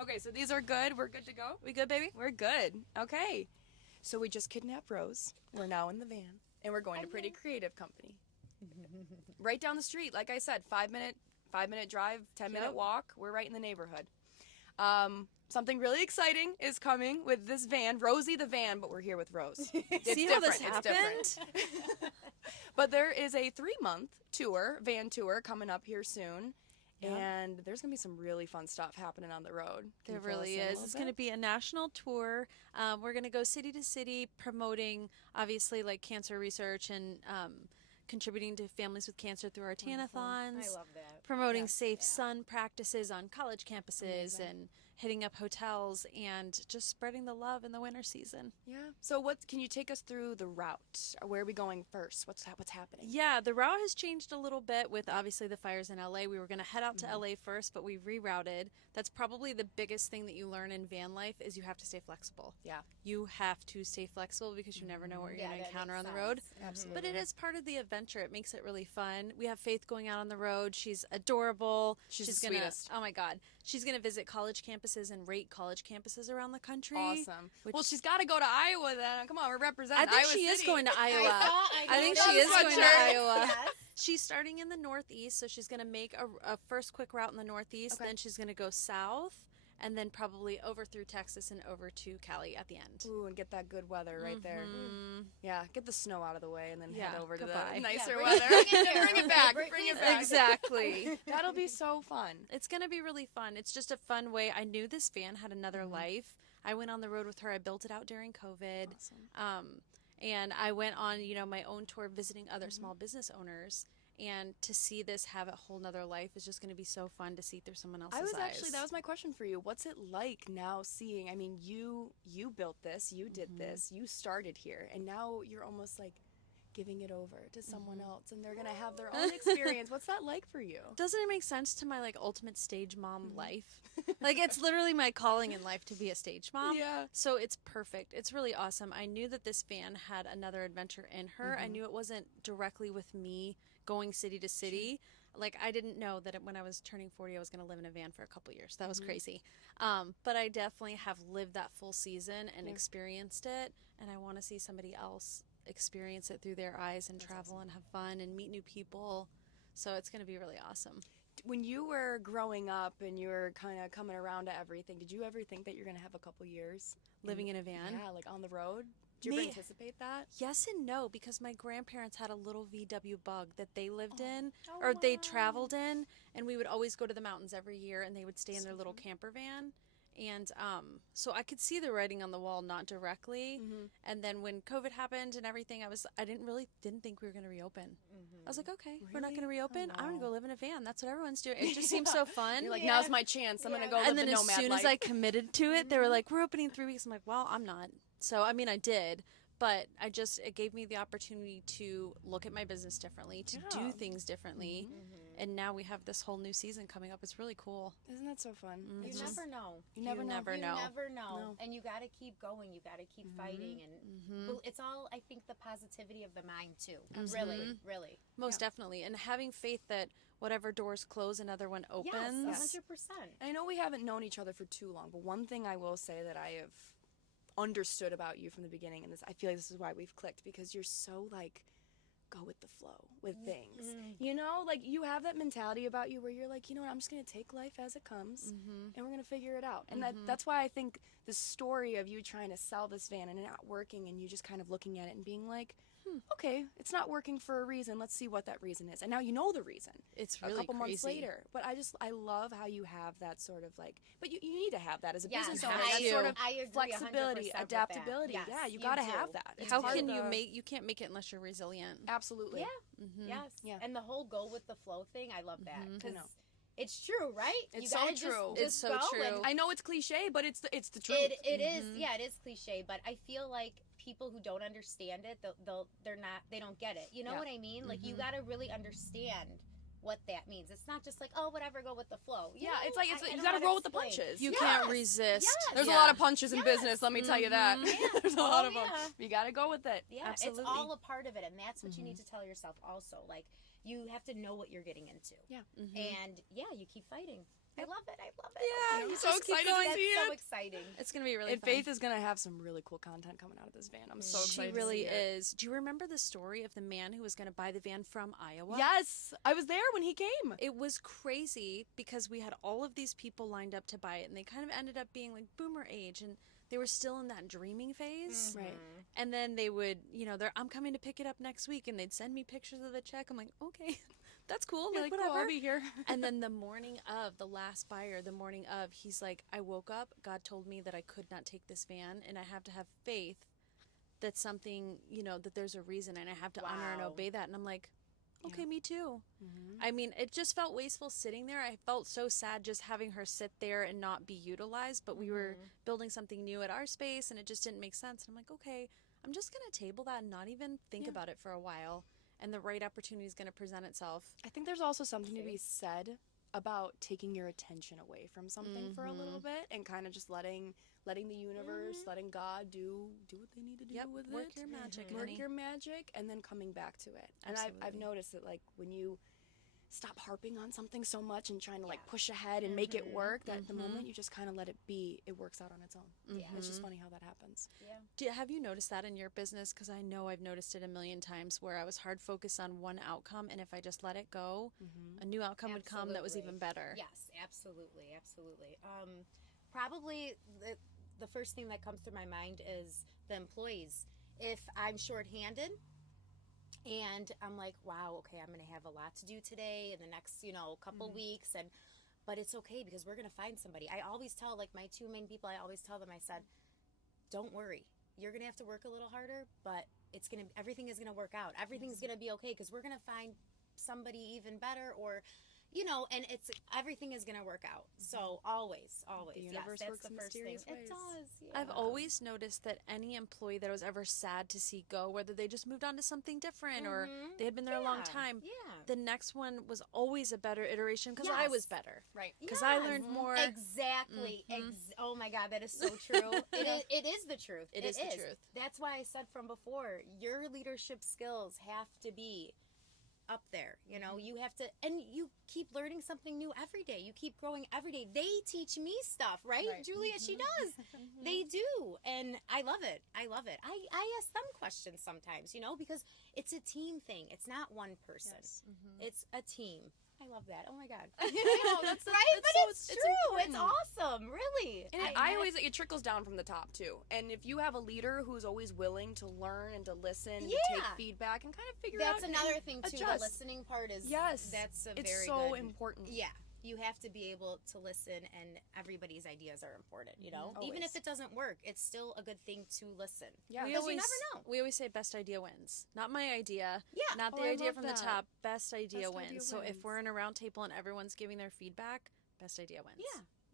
Okay, so these are good. We're good to go? We good, baby? We're good. Okay. So we just kidnapped Rose. We're now in the van, and we're going to Pretty Creative Company. Right down the street. Like I said, 5-minute drive, 10-minute walk. We're right in the neighborhood. Something really exciting is coming with this van, Rosie the van, but we're here with Rose. It's See how this happened? But there is a 3-month van tour coming up here soon. Yeah. And there's going to be some really fun stuff happening on the road. There really is. It's going to be a national tour. We're going to go city to city promoting, obviously, like cancer research and contributing to families with cancer through our Tanathons. I love that. Promoting safe sun practices on college campuses and hitting up hotels and just spreading the love in the winter season. Yeah. So can you take us through the route? Where are we going first? What's happening? Yeah, the route has changed a little bit with obviously the fires in LA. We were going to head out to LA first, but we rerouted. That's probably the biggest thing that you learn in van life is you have to stay flexible. Yeah. You have to stay flexible because you never know what you're going to encounter on the road. Absolutely. But it is part of the adventure. It makes it really fun. We have Faith going out on the road. She's adorable. She's the sweetest. Oh my God. She's going to visit college campuses and rate college campuses around the country. Awesome. Well, she's got to go to Iowa then. Come on, we're representing Iowa I think she is going to Iowa. I think she is going to Iowa. Yes. She's starting in the Northeast, so she's going to make a first quick route in the Northeast. Then she's going to go south, and then probably over through Texas and over to Cali at the end. Ooh, and get that good weather right there. Yeah, get the snow out of the way and then head over to the nicer weather. Bring it back. Bring it back. Exactly. That'll be so fun. It's going to be really fun. It's just a fun way. I knew this van had another life. I went on the road with her. I built it out during COVID. Awesome. And I went on, my own tour visiting other small business owners. And to see this have a whole nother life is just going to be so fun to see through someone else's eyes. That was my question for you. What's it like now seeing, you built this, you did this, you started here, and now you're almost like giving it over to someone else, and they're going to have their own experience. What's that like for you? Doesn't it make sense to my ultimate stage mom life? It's literally my calling in life to be a stage mom. Yeah. So it's perfect. It's really awesome. I knew that this van had another adventure in her. I knew it wasn't directly with me going city to city. I didn't know that when I was turning 40, I was going to live in a van for a couple years. That was crazy. But I definitely have lived that full season and experienced it. And I want to see somebody else experience it through their eyes and travel and have fun and meet new people. So it's going to be really awesome. When you were growing up and you were kind of coming around to everything, did you ever think that you're going to have a couple years living in a van? Yeah, on the road? Did you ever anticipate that? Yes and no, because my grandparents had a little VW Bug that they lived in, or they traveled in, and we would always go to the mountains every year, and they would stay in their little camper van. And so I could see the writing on the wall, not directly. And then when COVID happened and everything, I didn't think we were going to reopen. I was like, okay, we're not going to reopen. I'm going to go live in a van. That's what everyone's doing. It just seems so fun. You're like, now's my chance. I'm going to go live the nomad life. And then as soon as I committed to it, they were like, we're opening in 3 weeks. I'm like, well, I'm not. So, I did. But it gave me the opportunity to look at my business differently, to do things differently. And now we have this whole new season coming up. It's really cool. Isn't that so fun? You never know. You never know. No. And you got to keep going. You got to keep fighting. And it's all, I think, the positivity of the mind, too. Really. Most definitely. And having faith that whatever doors close, another one opens. Yes, 100%. I know we haven't known each other for too long, but one thing I will say that I have understood about you from the beginning, and I feel like this is why we've clicked, because you're so go with the flow with things. You have that mentality about you where you're like, I'm just going to take life as it comes and we're going to figure it out. And that's why I think the story of you trying to sell this van and it not working and you just kind of looking at it and being like, okay, it's not working for a reason. Let's see what that reason is. And now you know the reason. It's really a couple crazy. Months later. But I love how you have that sort of but you need to have that as a business owner. I That sort of agree flexibility, 100% adaptability. Yes, Yeah, you got to have that. It's How can you can't make it unless you're resilient. Absolutely. Yeah. Yes. Yeah. And the whole go with the flow thing, I love that. Because it's true, right? It's so true. It's so true. I know it's cliche, but it's the truth. It is. Yeah, it is cliche, but I feel like people who don't understand it, they don't get it. You know what I mean? You got to really understand what that means. It's not just whatever, go with the flow. You got to roll with the punches. You can't resist. Yes. There's a lot of punches in business, let me tell you that. There's a lot of them. You got to go with it. Yeah, absolutely. It's all a part of it, and that's what you need to tell yourself also. you have to know what you're getting into. Yeah. And yeah, you keep fighting. I love it. Yeah, I'm so just keep excited going. to see That's so it. exciting. It's going to be really And fun. Faith is gonna have some really cool content coming out of this van. I'm so excited. She really to see it. is. Do you remember the story of the man who was going to buy the van from Iowa? Yes, I was there when he came. It was crazy because we had all of these people lined up to buy it, and they kind of ended up being like boomer age, and they were still in that dreaming phase. Right. And then they would, I'm coming to pick it up next week, and they'd send me pictures of the check. I'm like, okay, that's cool. You're Like, cool, whatever. I'll be here. And then the morning of, the last buyer, he's like, I woke up, God told me that I could not take this van, and I have to have faith that something, that there's a reason, and I have to honor and Wow. obey that. And I'm like, okay, Yeah. me too. I mean, it just felt wasteful sitting there. I felt so sad just having her sit there and not be utilized, but we were building something new at our space, and it just didn't make sense. And I'm like, okay, I'm just going to table that and not even think Yeah. about it for a while, and the right opportunity is going to present itself. I think there's also something to be said about taking your attention away from something for a little bit and kind of just letting the universe, letting God do what they need to do with work it. your magic, Work honey. your magic, and then coming back to it. And I've Absolutely. noticed that, like, when you stop harping on something so much and trying to like push ahead and make it work, that the moment you just kind of let it be, it works out on its own. Yeah. It's just funny how that happens. Yeah. Have you noticed that in your business? Because I know I've noticed it a million times where I was hard focused on one outcome, and if I just let it go, a new outcome would come that was even better. Yes, absolutely. Probably the first thing that comes through my mind is the employees. If I'm shorthanded and I'm like, wow, okay, I'm going to have a lot to do today in the next, couple weeks, but it's okay because we're going to find somebody. I always tell, like, my two main people, I always tell them, I said, don't worry. You're going to have to work a little harder, but everything is going to work out. Everything's going to be okay because we're going to find somebody even better, or and everything is going to work out. So always, The yes, universe that's works the in first thing. mysterious ways. It does. Yeah. I've always noticed that any employee that I was ever sad to see go, whether they just moved on to something different or they had been there a long time, the next one was always a better iteration because I was better. Right. Because I learned more. Exactly. Oh my God, that is so true. It is the truth. It is the truth. That's why I said from before, your leadership skills have to be up there. You have to, and you keep learning something new every day. You keep growing every day. They teach me stuff, right? Julia, she does. They do. And I love it. I ask them questions sometimes, because it's a team thing. It's not one person. Yes. It's a team. I love that. Oh my God. That's right? But it's true. It's important. awesome. Really. And I always it trickles down from the top too. And if you have a leader who's always willing to learn and to listen and to take feedback and kind of figure out, that's another thing too. adjust. The listening part is Yes, That's a it's very so good. important. Yeah. You have to be able to listen, and everybody's ideas are important, Even Always. if it doesn't work, it's still a good thing to listen. Yeah. Because you never know. We always say best idea wins. Not my idea. Yeah. Not the I idea love from that. the top. Best idea Best wins. idea So if wins. we're in a round table and everyone's giving their feedback, best idea wins.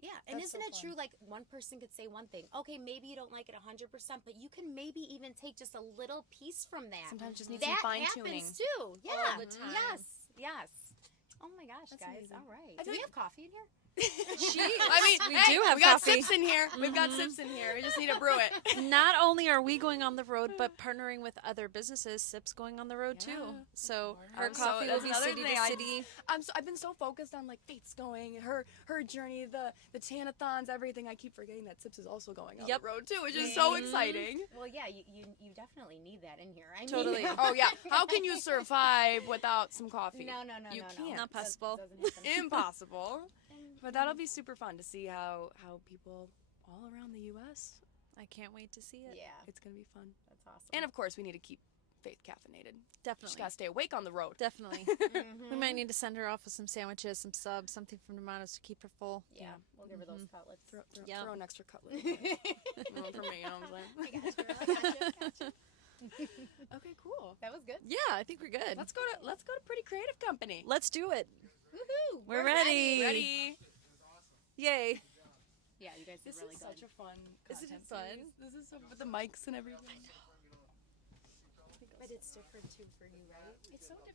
Yeah. And That's isn't so it true, like, one person could say one thing. Okay, maybe you don't like it 100%, but you can maybe even take just a little piece from that. Sometimes just need that some fine tuning. happens too. Yeah. All the time. Yes. Oh my gosh, That's guys. amazing. All right. I Do we think- have coffee in here? We do have we got coffee. sips in here. We've got sips in here. We just need to brew it. Not only are we going on the road, but partnering with other businesses, SIP's going on the road too. Yeah. So her So coffee will that's be another city thing to I- city. I've been so focused on like Faith's going, her journey, the Tanathons, everything. I keep forgetting that Sips is also going on Yep. the road too, which is so exciting. Well, yeah, you definitely need that in here. I mean, Totally. Oh yeah, how can you survive without some coffee? No, You no. can't. Not possible. Doesn't happen. Impossible. But that'll be super fun to see how people all around the U.S. I can't wait to see it. Yeah, It's gonna be fun. that's awesome. And of course, we need to keep Faith caffeinated. She's Definitely. gotta stay awake on the road. Definitely. We might need to send her off with some sandwiches, some subs, something from Romano's to keep her full. yeah, we'll give her those cutlets. Yeah. Throw an extra cutlet. One for me, you know what I'm saying? I gotcha. Okay, cool. That was good. Yeah, I think we're good. Let's go to Pretty Creative Company. Let's do it. Woohoo! We're ready. Ready? Yay. Yeah, you guys This did really is good. such a fun. Isn't it content fun? series. This is so with the mics and everything. But it's different too for you, right? It's so different.